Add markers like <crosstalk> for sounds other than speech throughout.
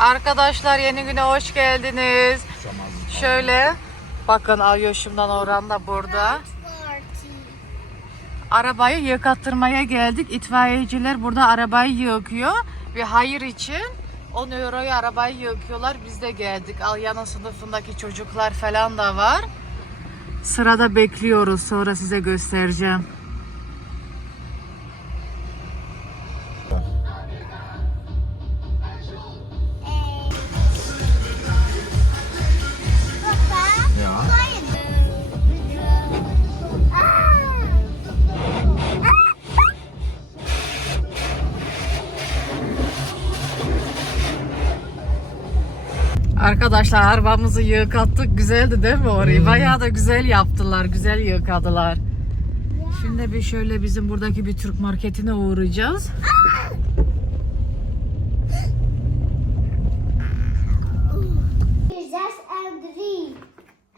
Arkadaşlar yeni güne hoş geldiniz. Şöyle bakın Alyoşum'dan Orhan da burada. Arabayı yıkattırmaya geldik. İtfaiyeciler burada arabayı yıkıyor. Bir hayır için 10 euroya arabayı yıkıyorlar. Biz de geldik. Alya'nın sınıfındaki çocuklar falan da var. Sırada bekliyoruz. Sonra size göstereceğim. Arkadaşlar arabamızı yıkattık. Güzeldi değil mi orayı? Bayağı da güzel yaptılar. Güzel yıkadılar. Şimdi bir şöyle bizim buradaki bir Türk marketine uğrayacağız.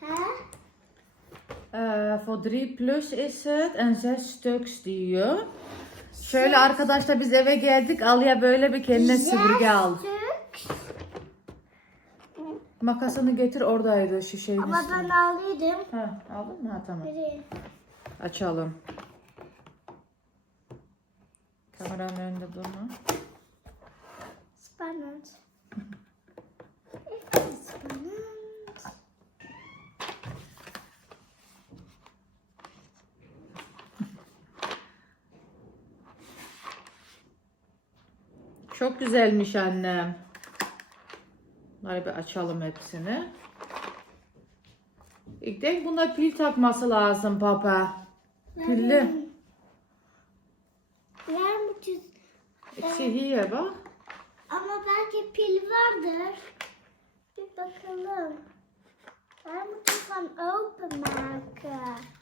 Hè? Ee, voor 3 plus is het en 6 stuks diyor. Şöyle arkadaşlar biz eve geldik. Alya böyle bir kendine süpürge al. Makasını getir oradaydı şişeyi. Ama ben alıyordum. Ha, aldın mı? Ha, tamam. Drie. Açalım. Kameranın önünde durma. Spannend. Çok güzelmiş annem. Bunları bir açalım hepsini. Ik denk buna pil takması lazım papa. Pilli. Je... Ik zie hier bak. Ama belki pil vardır. Bir bakalım. Waar moet je van openmaken?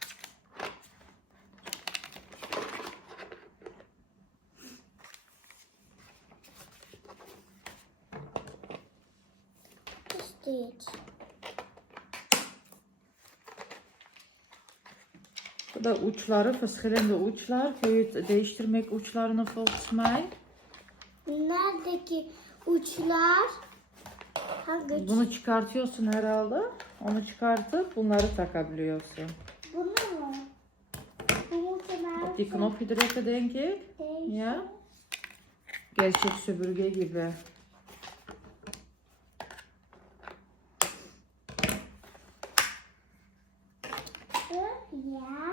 Dit? Bu da uçları, verschillende uçlar. Het değiştirmek uçlarını volgens mij. Neredeki uçlar? Hangi? Bunu çıkartıyorsun herhalde. Onu çıkartıp bunları takabiliyorsun. Bunu mu? Bu muhtemelen Op die knopje drukken denk ik. deze. Ya. Gerçek süpürge gibi. Ja.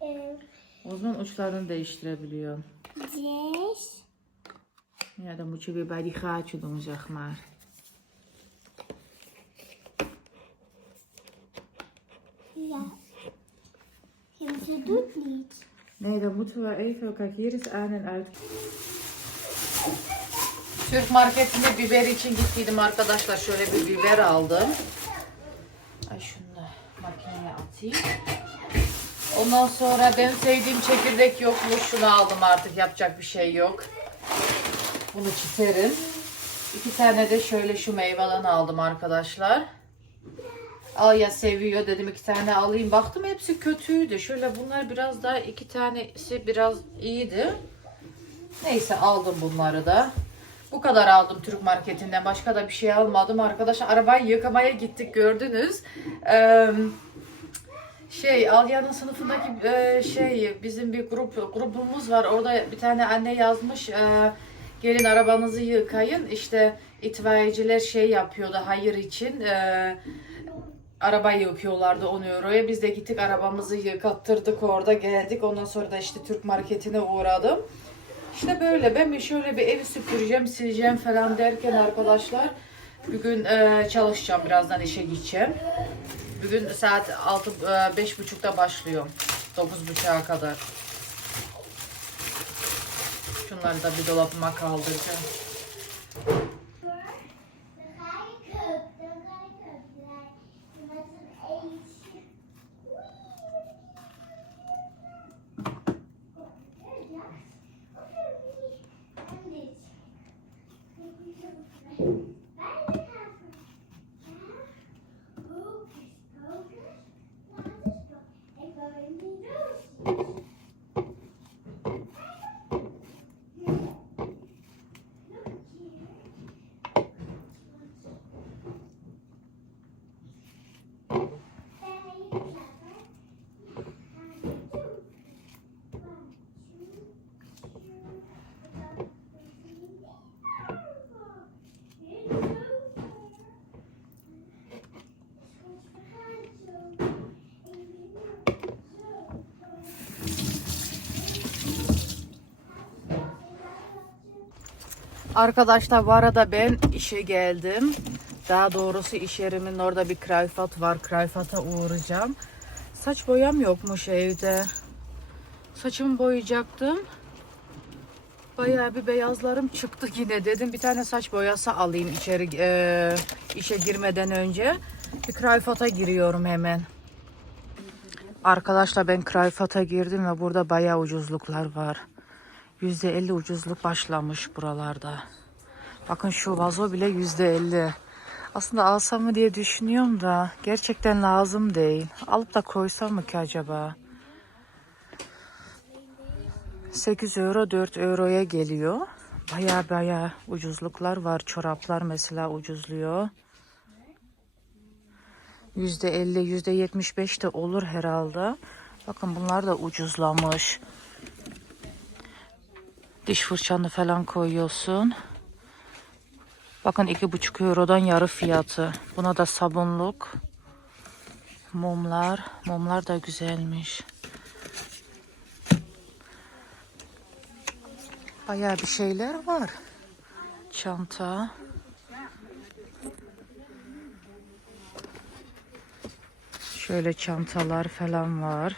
Ehm, O zaman uçlarını değiştirebiliyorsun. deze. Ja, dan moet je weer bij die gaatje doen, zeg maar. Ja. Ja, maar ze doet niet. Nee, dan moeten we even... Kijk, hier is aan en uit. Türk marketinde biber için gittiydim arkadaşlar. Şöyle bir biber aldım. Ay şunu da makineye atayım. Ondan sonra benim sevdiğim çekirdek yokmuş. Şunu aldım artık yapacak bir şey yok. Bunu çiterim. İki tane de şöyle şu meyveden aldım arkadaşlar. Alya seviyor dedim iki tane alayım. Baktım hepsi kötüydü. Şöyle bunlar biraz daha iki tanesi biraz iyiydi. Neyse aldım bunları da. Bu kadar aldım Türk marketinden. Başka da bir şey almadım. Arkadaşlar arabayı yıkamaya gittik gördünüz. Ee, şey Alya'nın sınıfındaki e, şey bizim bir grup grubumuz var. Orada bir tane anne yazmış. e, gelin arabanızı yıkayın. İşte itfaiyeciler şey yapıyordu hayır için. E, arabayı yıkıyorlardı 10 euroya. Biz de gittik arabamızı yıkattırdık orada geldik. Ondan sonra da işte Türk marketine uğradım. İşte böyle ben bir şöyle bir evi süpüreceğim, sileceğim falan derken arkadaşlar bugün e, çalışacağım birazdan işe gideceğim. Bugün saat 6 e, beş buçukta başlıyorum. 9.30'a kadar. Şunları da bir dolabıma kaldıracağım. Arkadaşlar bu arada ben işe geldim. Daha doğrusu iş yerimin orada bir krayfat var. Krayfata uğrayacağım. Saç boyam yokmuş evde. Saçımı boyayacaktım. Bayağı bir beyazlarım çıktı yine dedim. Bir tane saç boyası alayım içeri eee, işe girmeden önce. Bir krayfata giriyorum hemen. Arkadaşlar ben krayfata girdim ve burada bayağı ucuzluklar var. %50 ucuzluk başlamış buralarda. Bakın şu vazo bile %50. Aslında alsam mı diye düşünüyorum da gerçekten lazım değil. Alıp da koysam mı ki acaba? 8 euro 4 euroya geliyor. Baya baya ucuzluklar var. Çoraplar mesela ucuzluyor. %50 %75 de olur herhalde. Bakın bunlar da ucuzlamış. Diş fırçanı falan koyuyorsun. Bakın iki buçuk eurodan yarı fiyatı. Buna da sabunluk. Mumlar. Mumlar da güzelmiş. Bayağı bir şeyler var. Çanta. Şöyle çantalar falan var.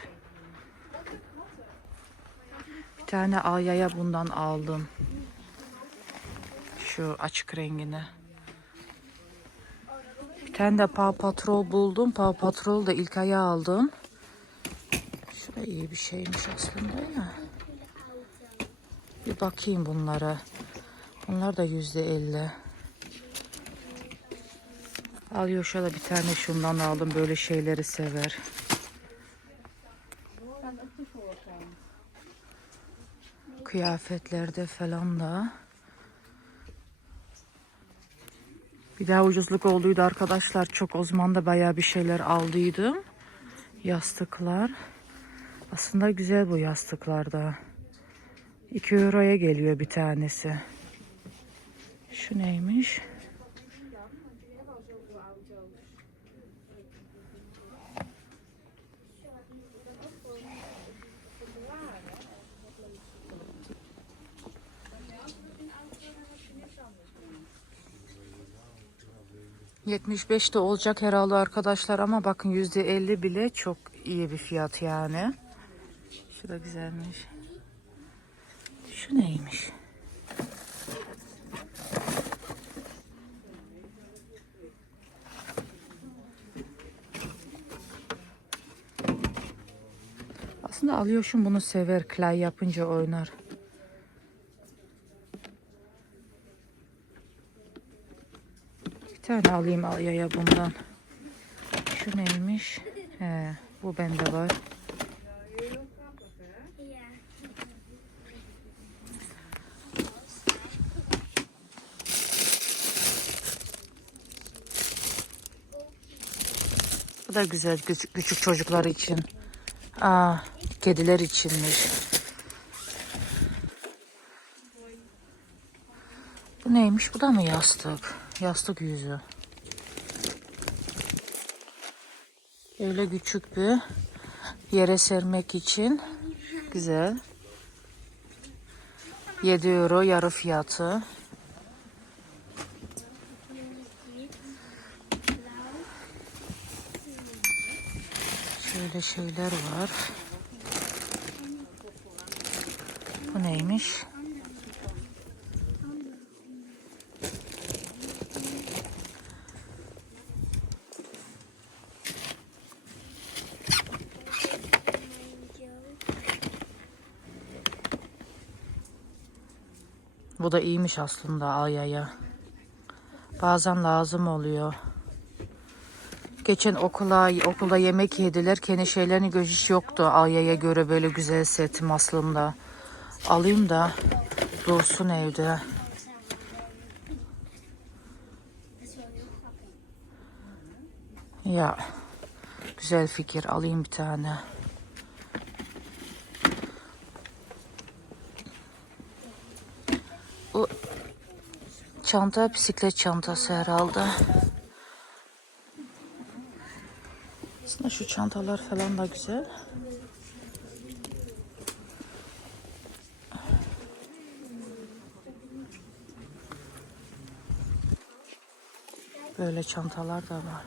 Bir tane Alya'ya bundan aldım. Şu açık rengini. Bir tane de Paw Patrol buldum. Paw Patrol da ilk aya aldım. Şurada iyi bir şeymiş aslında ya. Bir bakayım bunlara. Bunlar da yüzde elli. Alyoş'a da bir tane şundan aldım. Böyle şeyleri sever. Kıyafetlerde falan da. Bir daha ucuzluk olduydu arkadaşlar. Çok o zaman da bayağı bir şeyler aldıydım. Yastıklar. Aslında güzel bu yastıklar da. 2 euroya geliyor bir tanesi. Şu neymiş? ...75 de olacak herhalde arkadaşlar ama bakın %50 bile çok iyi bir fiyat yani. Şu da güzelmiş. Şu neymiş? Aslında alıyorsun bunu sever. Clay yapınca oynar. Tane alayım Alya'ya bundan. Şu neymiş? He, bu bende var. Bu da güzel küçük, küçük çocuklar için. Aa, kediler içinmiş. Bu neymiş? Bu da mı yastık? Yastık yüzü. Öyle küçük bir yere sermek için güzel. 7 euro yarı fiyatı. Şöyle şeyler var. Bu neymiş? Bu da iyiymiş aslında Aya'ya. Bazen lazım oluyor. Geçen okula okulda yemek yediler. Kendi şeylerini göçüş yoktu. Aya'ya göre böyle güzel setim aslında. Alayım da dursun evde. Ya güzel fikir. Alayım bir tane. çanta bisiklet çantası herhalde. Aslında şu çantalar falan da güzel. Böyle çantalar da var.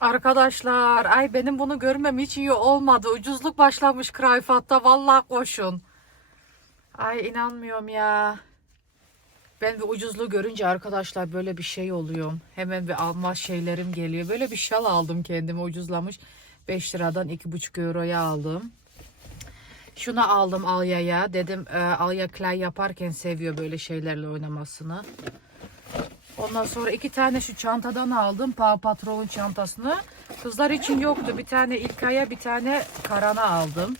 Arkadaşlar ay benim bunu görmem hiç iyi olmadı. Ucuzluk başlamış Krayfat'ta vallahi koşun. Ay inanmıyorum ya. Ben bir ucuzluğu görünce arkadaşlar böyle bir şey oluyorum. Hemen bir alma şeylerim geliyor. Böyle bir şal aldım kendime ucuzlamış. 5 liradan 2,5 euroya aldım. Şunu aldım Alya'ya. Dedim e, Alya clay yaparken seviyor böyle şeylerle oynamasını. Ondan sonra iki tane şu çantadan aldım. Paw Patrol'un çantasını. Kızlar için yoktu. Bir tane İlkay'a bir tane Karan'a aldım.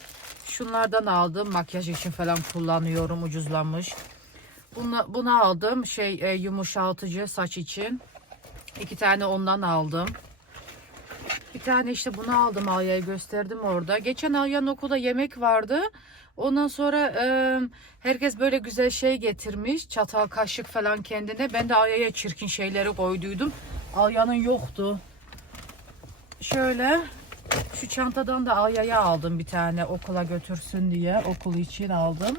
Şunlardan aldım. Makyaj için falan kullanıyorum. Ucuzlamış. Bunu, bunu aldım. Şey e, yumuşatıcı saç için. İki tane ondan aldım. Bir tane işte bunu aldım Alya'ya gösterdim orada. Geçen Alya'nın okulda yemek vardı. Ondan sonra e, herkes böyle güzel şey getirmiş. Çatal, kaşık falan kendine. Ben de Alya'ya çirkin şeyleri koyduydum. Alya'nın yoktu. Şöyle şu çantadan da Alya'ya aldım bir tane okula götürsün diye. Okul için aldım.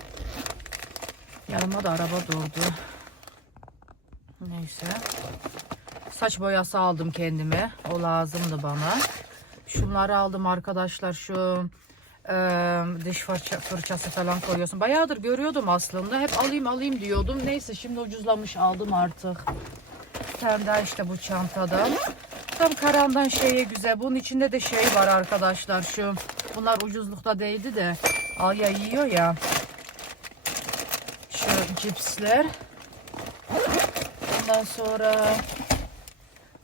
Yanıma da araba durdu. Neyse. Saç boyası aldım kendime. O lazımdı bana. Şunları aldım arkadaşlar. Şu e, diş fırça, fırçası falan koyuyorsun. Bayağıdır görüyordum aslında. Hep alayım alayım diyordum. Neyse şimdi ucuzlamış aldım artık. Tane daha işte bu çantadan. Tam karandan şeye güzel. Bunun içinde de şey var arkadaşlar. Şu bunlar ucuzlukta değildi de. Alya yiyor ya. Şu cipsler. Ondan sonra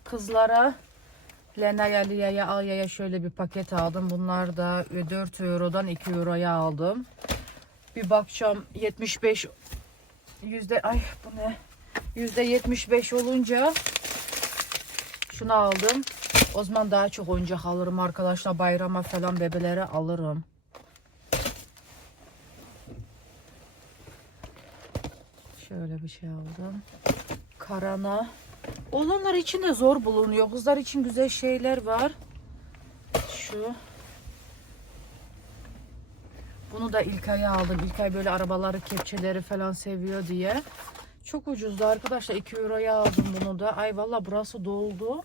kızlara Lena'ya, Lia'ya, Alya'ya şöyle bir paket aldım. Bunlar da 4 Euro'dan 2 Euro'ya aldım. Bir bakacağım 75 yüzde ay bu ne? Yüzde 75 olunca şunu aldım. O zaman daha çok oyuncak alırım arkadaşlar. Bayrama falan bebelere alırım. Şöyle bir şey aldım. Karana. Olanlar için de zor bulunuyor. Kızlar için güzel şeyler var. Şu. Bunu da İlkay'a aldım. İlkay böyle arabaları, kepçeleri falan seviyor diye. Çok ucuzdu arkadaşlar. 2 euroya aldım bunu da. Ay valla burası doldu.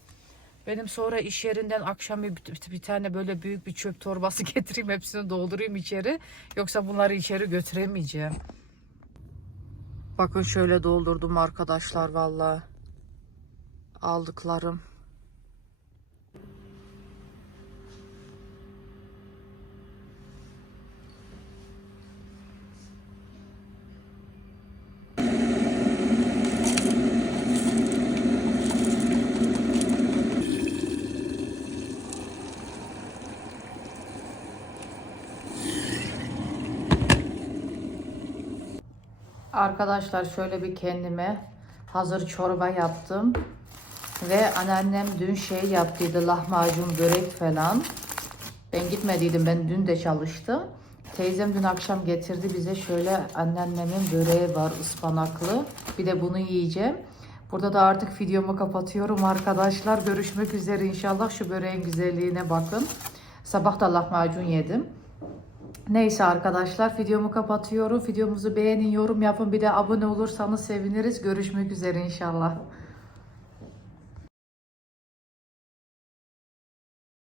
Benim sonra iş yerinden akşam bir, bir, bir tane böyle büyük bir çöp torbası <laughs> getireyim. Hepsini doldurayım içeri. Yoksa bunları içeri götüremeyeceğim. Bakın şöyle doldurdum arkadaşlar valla. Aldıklarım. Arkadaşlar şöyle bir kendime hazır çorba yaptım. Ve anneannem dün şey yaptıydı lahmacun börek falan. Ben gitmediydim ben dün de çalıştım. Teyzem dün akşam getirdi bize şöyle anneannemin böreği var ıspanaklı. Bir de bunu yiyeceğim. Burada da artık videomu kapatıyorum arkadaşlar. Görüşmek üzere inşallah şu böreğin güzelliğine bakın. Sabah da lahmacun yedim. Neyse arkadaşlar videomu kapatıyorum. Videomuzu beğenin, yorum yapın. Bir de abone olursanız seviniriz. Görüşmek üzere inşallah.